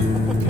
Okay.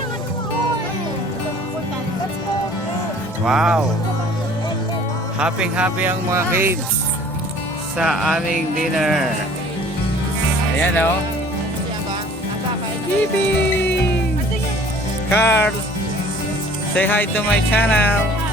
Wow! Happy happy ang mga kids sa aming dinner. Ayan o. Bibi! Carl! Say hi to my channel.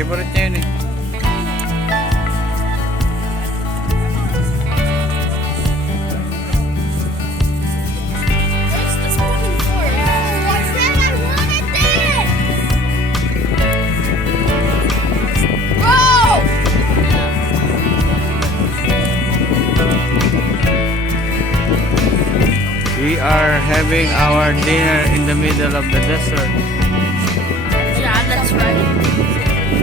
We are having our dinner in the middle of the desert.